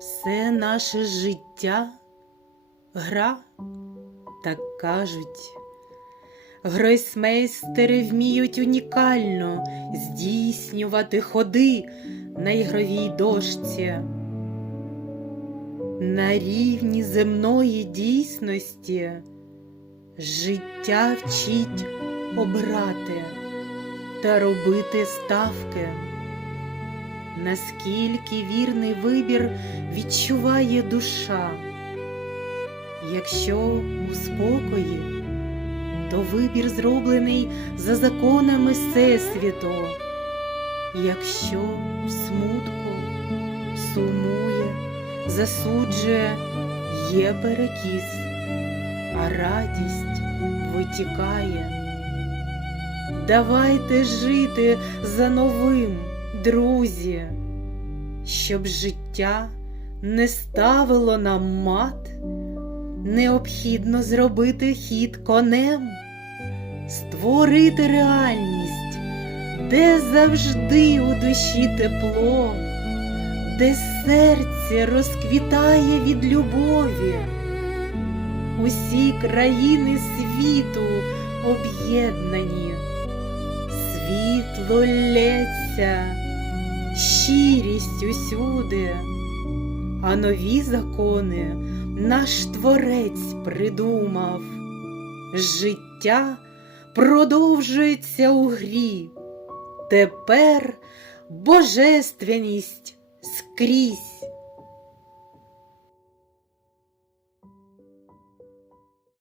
Все наше життя гра, так кажуть. Гройсмейстери вміють унікально здійснювати ходи на ігровій дошці. На рівні земної дійсності життя вчить обрати та робити ставки. Наскільки вірний вибір відчуває душа, якщо у спокої, то вибір зроблений за законами Всесвіту, якщо в смутку сумує, засуджує, є перекіс, а радість витікає. Давайте жити за новим, друзі, щоб життя не ставило нам мат, необхідно зробити хід конем, створити реальність, де завжди у душі тепло, де серце розквітає від любові. Усі країни світу об'єднані, світло лється, щирість усюди, а нові закони наш творець придумав. Життя продовжується у грі, тепер божественність скрізь.